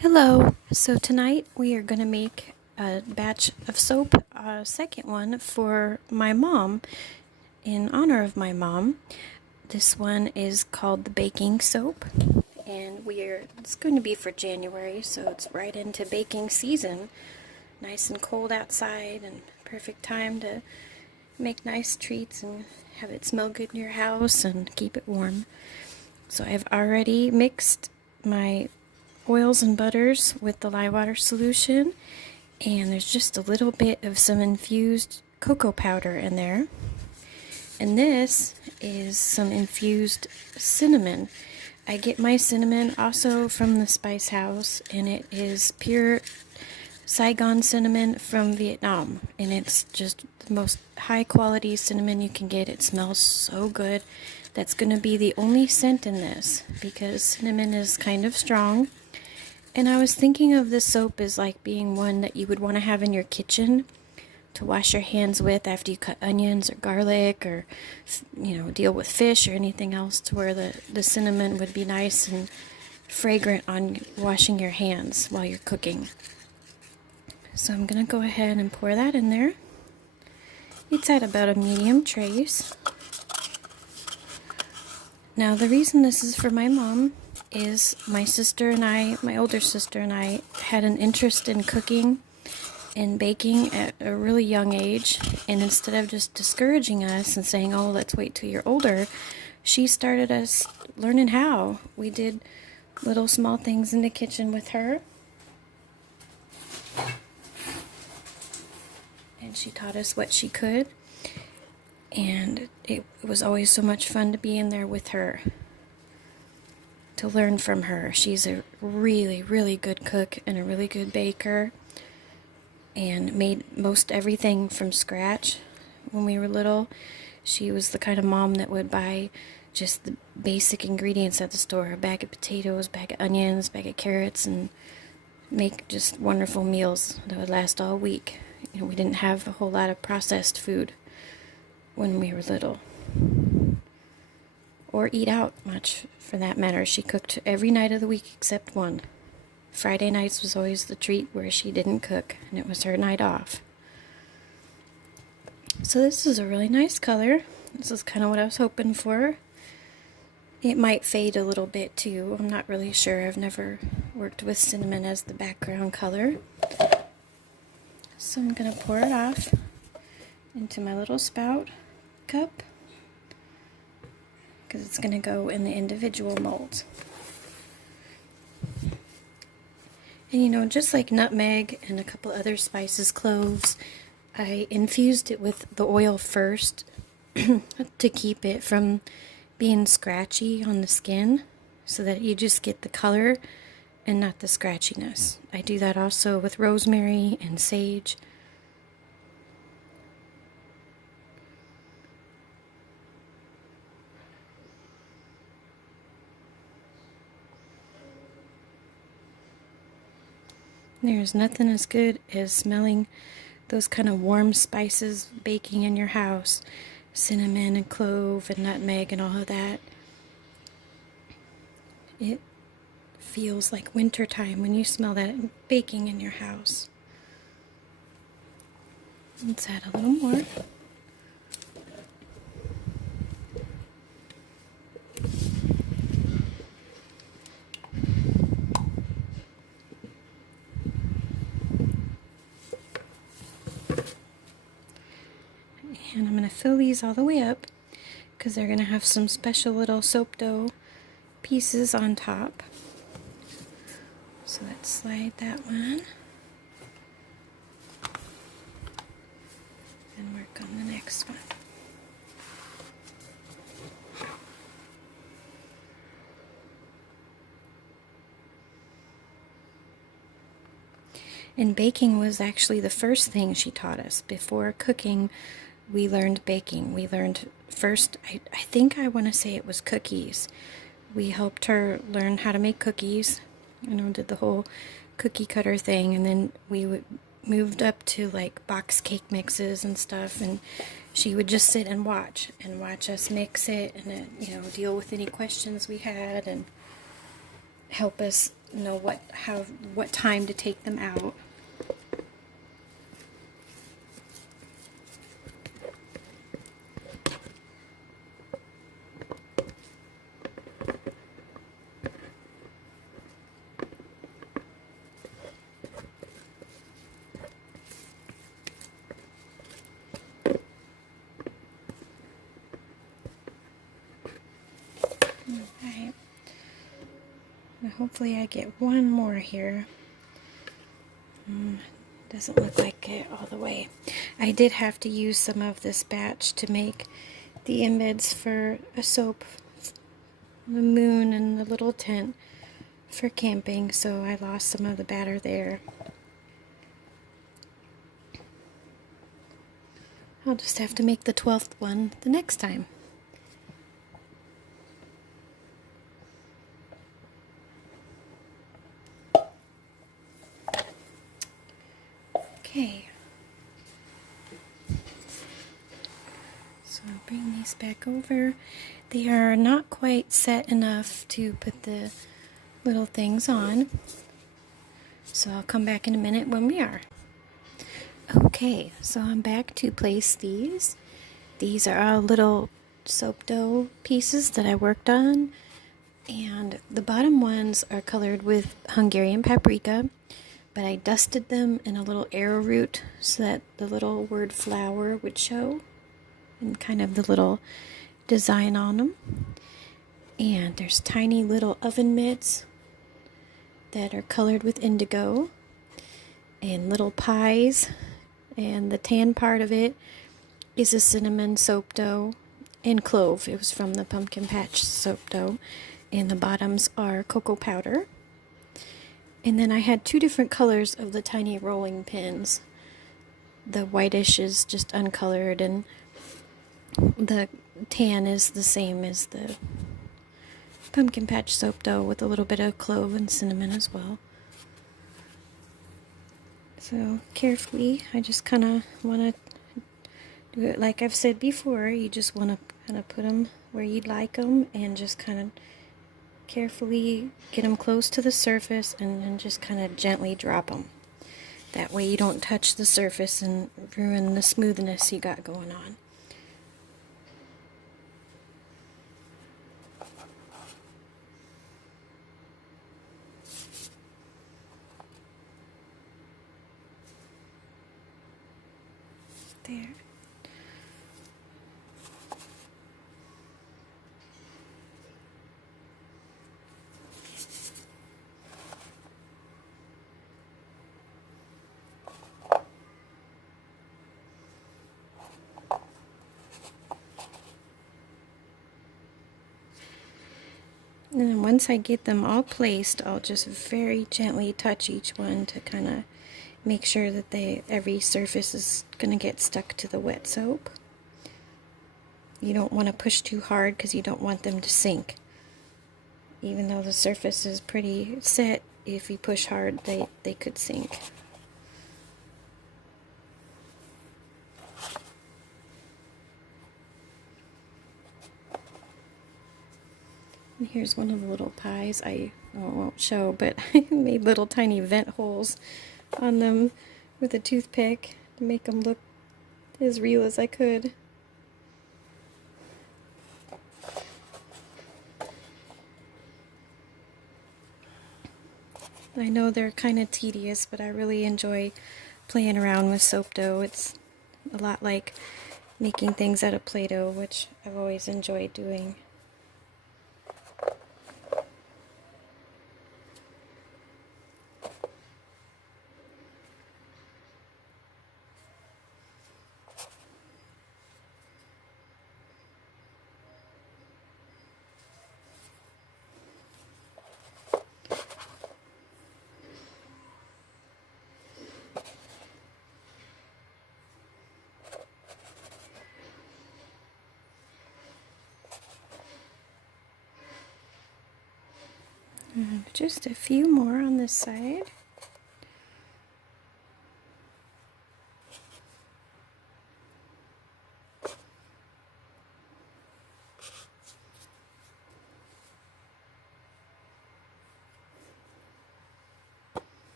Hello. So tonight we are going to make a batch of soap, a second one for my mom, in honor of my mom. This one is called the baking soap, and it's going to be for January, so it's right into baking season. Nice and cold outside, and perfect time to make nice treats and have it smell good in your house and keep it warm. So I've already mixed my oils and butters with the lye water solution, and there's just a little bit of some infused cocoa powder in there. And this is some infused cinnamon. I get my cinnamon also from the Spice House, and it is pure Saigon cinnamon from Vietnam, and it's just the most high quality cinnamon you can get. It smells so good. That's going to be the only scent in this because cinnamon is kind of strong. And I was thinking of this soap as like being one that you would want to have in your kitchen to wash your hands with after you cut onions or garlic, or deal with fish or anything else, to where the cinnamon would be nice and fragrant on washing your hands while you're cooking. So I'm going to go ahead and pour that in there. It's at about a medium trace. Now the reason this is for my mom is my older sister and I, had an interest in cooking and baking at a really young age, and instead of just discouraging us and saying, oh, let's wait till you're older, she started us learning how. We did little small things in the kitchen with her, and she taught us what she could, and it was always so much fun to be in there with her, to learn from her. She's a really, really good cook and a really good baker, and made most everything from scratch. When we were little, she was the kind of mom that would buy just the basic ingredients at the store: a bag of potatoes, bag of onions, bag of carrots, and make just wonderful meals that would last all week. We didn't have a whole lot of processed food when we were little, or eat out much for that matter. She cooked every night of the week except one. Friday nights was always the treat where she didn't cook, and it was her night off. So this is a really nice color. This is kind of what I was hoping for. It might fade a little bit too. I'm not really sure. I've never worked with cinnamon as the background color. So I'm going to pour it off into my little spout cup, because it's going to go in the individual molds. And just like nutmeg and a couple other spices, cloves, I infused it with the oil first to keep it from being scratchy on the skin, so that you just get the color and not the scratchiness. I do that also with rosemary and sage. There's nothing as good as smelling those kind of warm spices baking in your house. Cinnamon and clove and nutmeg and all of that. It feels like wintertime when you smell that baking in your house. Let's add a little more. And I'm going to fill these all the way up, because they're going to have some special little soap dough pieces on top. So let's slide that one and work on the next one. And baking was actually the first thing she taught us. Before cooking, we learned baking. We learned first, I think I want to say it was cookies. We helped her learn how to make cookies, did the whole cookie cutter thing, and then we moved up to like box cake mixes and stuff, and she would just sit and watch us mix it, and then, deal with any questions we had and help us know what time to take them out. Alright. Hopefully I get one more here. Doesn't look like it all the way. I did have to use some of this batch to make the embeds for a soap, the moon and the little tent for camping, so I lost some of the batter there. I'll just have to make the 12th one the next time. Okay. So I'll bring these back over. They are not quite set enough to put the little things on. So I'll come back in a minute when we are. Okay, so I'm back to place these. These are all little soap dough pieces that I worked on. And the bottom ones are colored with Hungarian paprika, but I dusted them in a little arrowroot so that the little word flower would show and kind of the little design on them. And there's tiny little oven mitts that are colored with indigo, and little pies, and the tan part of it is a cinnamon soap dough and clove. It was from the pumpkin patch soap dough, and the bottoms are cocoa powder. And then I had two different colors of the tiny rolling pins. The whitish is just uncolored, and the tan is the same as the pumpkin patch soap dough with a little bit of clove and cinnamon as well. So carefully, I just kind of want to do it like I've said before. You just want to kind of put them where you'd like them and just kind of carefully get them close to the surface and then just kind of gently drop them. That way you don't touch the surface and ruin the smoothness you got going on. There. And then once I get them all placed, I'll just very gently touch each one to kind of make sure that every surface is going to get stuck to the wet soap. You don't want to push too hard because you don't want them to sink. Even though the surface is pretty set, if you push hard, they could sink. And here's one of the little pies. I won't show, but I made little tiny vent holes on them with a toothpick to make them look as real as I could. I know they're kind of tedious, but I really enjoy playing around with soap dough. It's a lot like making things out of Play-Doh, which I've always enjoyed doing. Just a few more on this side.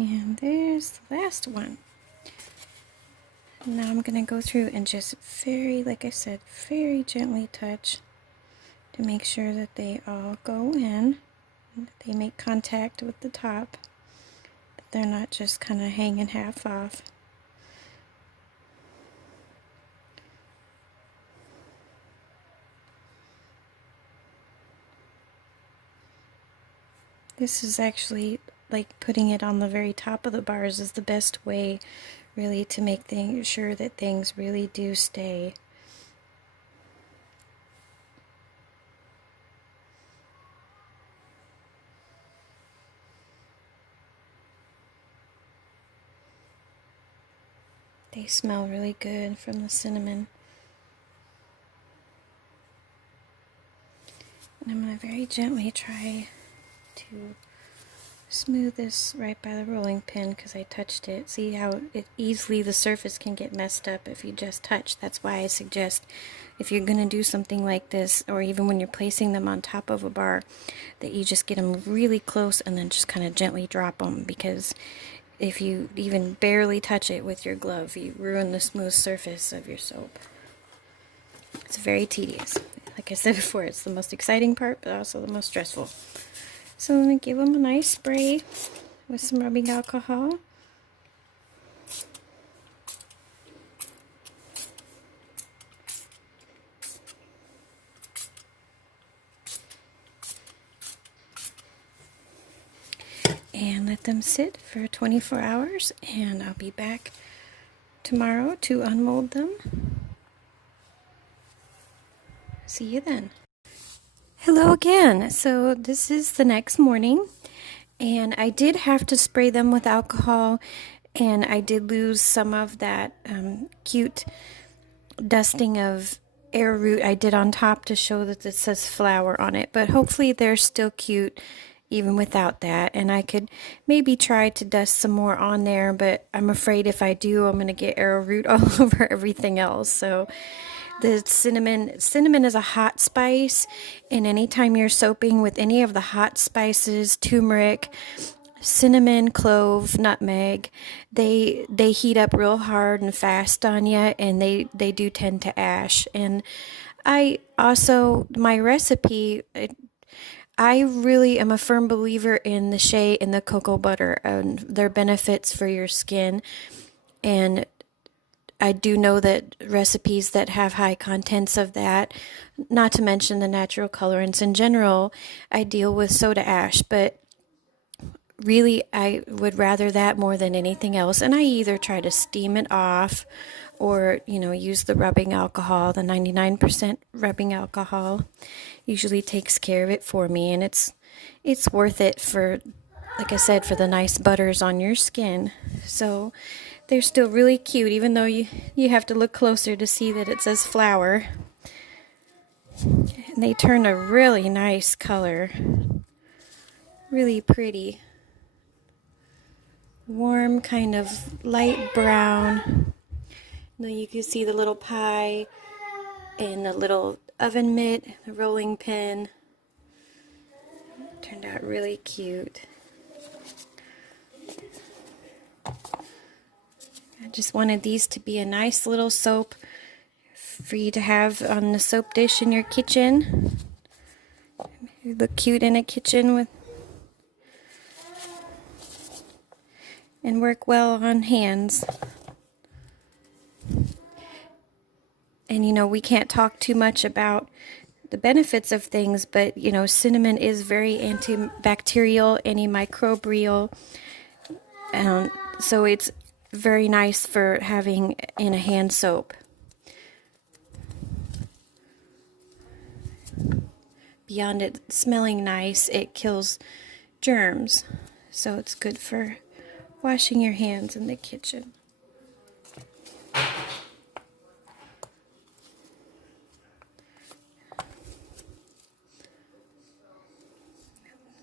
And there's the last one. Now I'm going to go through and just like I said, very gently touch to make sure that they all go in, that they make contact with the top, that they're not just kind of hanging half off. This is actually like putting it on the very top of the bars is the best way really to make sure that things really do stay. They smell really good from the cinnamon. And I'm going to very gently try to smooth this right by the rolling pin because I touched it. See how easily the surface can get messed up if you just touch. That's why I suggest if you're going to do something like this, or even when you're placing them on top of a bar, that you just get them really close and then just kind of gently drop them, because if you even barely touch it with your glove, you ruin the smooth surface of your soap. It's very tedious. Like I said before, it's the most exciting part, but also the most stressful. So I'm going to give them a nice spray with some rubbing alcohol. And let them sit for 24 hours, and I'll be back tomorrow to unmold them. See you then. Hello again. So this is the next morning, and I did have to spray them with alcohol, and I did lose some of that cute dusting of arrowroot I did on top to show that it says flower on it, but hopefully they're still cute even without that. And I could maybe try to dust some more on there, but I'm afraid if I do, I'm going to get arrowroot all over everything else. So the cinnamon is a hot spice, and anytime you're soaping with any of the hot spices, turmeric, cinnamon, clove, nutmeg, they heat up real hard and fast on you, and they do tend to ash. And my recipe, I really am a firm believer in the shea and the cocoa butter and their benefits for your skin. And I do know that recipes that have high contents of that, not to mention the natural colorants in general, I deal with soda ash, but really I would rather that more than anything else. And I either try to steam it off or, use the rubbing alcohol. The 99% rubbing alcohol usually takes care of it for me, and it's worth it for, like I said, for the nice butters on your skin. So they're still really cute, even though you have to look closer to see that it says flower. And they turn a really nice color. Really pretty. Warm, kind of light brown. Now you can see the little pie and the little oven mitt, the rolling pin. Turned out really cute. I just wanted these to be a nice little soap for you to have on the soap dish in your kitchen. You look cute in a kitchen and work well on hands. And we can't talk too much about the benefits of things, but cinnamon is very antibacterial, antimicrobial, so it's very nice for having in a hand soap. Beyond it smelling nice, it kills germs, so it's good for washing your hands in the kitchen.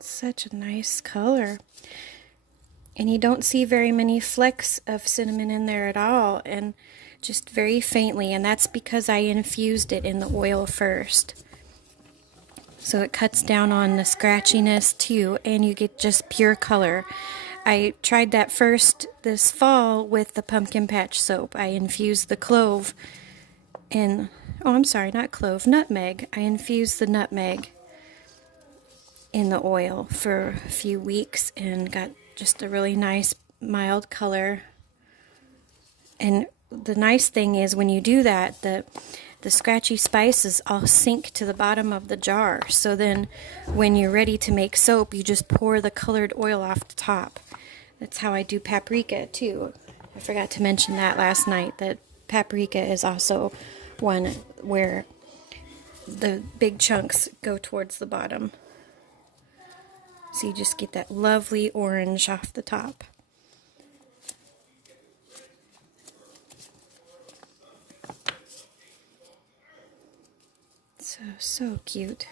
Such a nice color. And you don't see very many flecks of cinnamon in there at all, and just very faintly, and that's because I infused it in the oil first. So it cuts down on the scratchiness too, and you get just pure color. I tried that first this fall with the pumpkin patch soap. I infused the clove in, oh, I'm sorry, not clove, nutmeg. I infused the nutmeg in the oil for a few weeks and got just a really nice mild color. And the nice thing is when you do that, the scratchy spices all sink to the bottom of the jar. So then when you're ready to make soap, you just pour the colored oil off the top. That's how I do paprika too. I forgot to mention that last night, that paprika is also one where the big chunks go towards the bottom. So you just get that lovely orange off the top. So cute.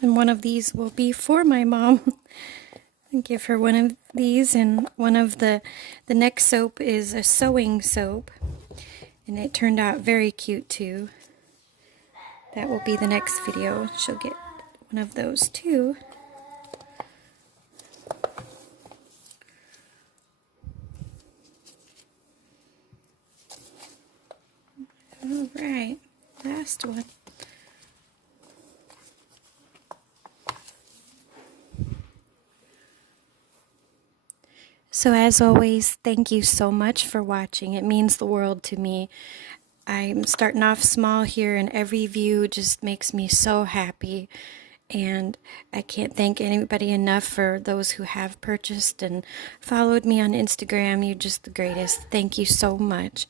And one of these will be for my mom. I'll give her one of these, and one of the next soap is a sewing soap. And it turned out very cute too. That will be the next video. She'll get one of those too. All right, last one. So as always, thank you so much for watching. It means the world to me. I'm starting off small here, and every view just makes me so happy. And I can't thank anybody enough for those who have purchased and followed me on Instagram. You're just the greatest. Thank you so much.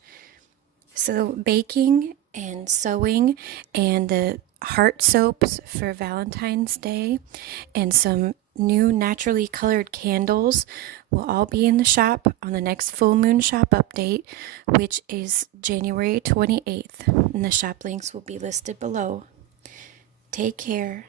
So baking and sewing and the heart soaps for Valentine's Day and some new naturally colored candles will all be in the shop on the next full moon shop update, which is January 28th. And the shop links will be listed below. Take care.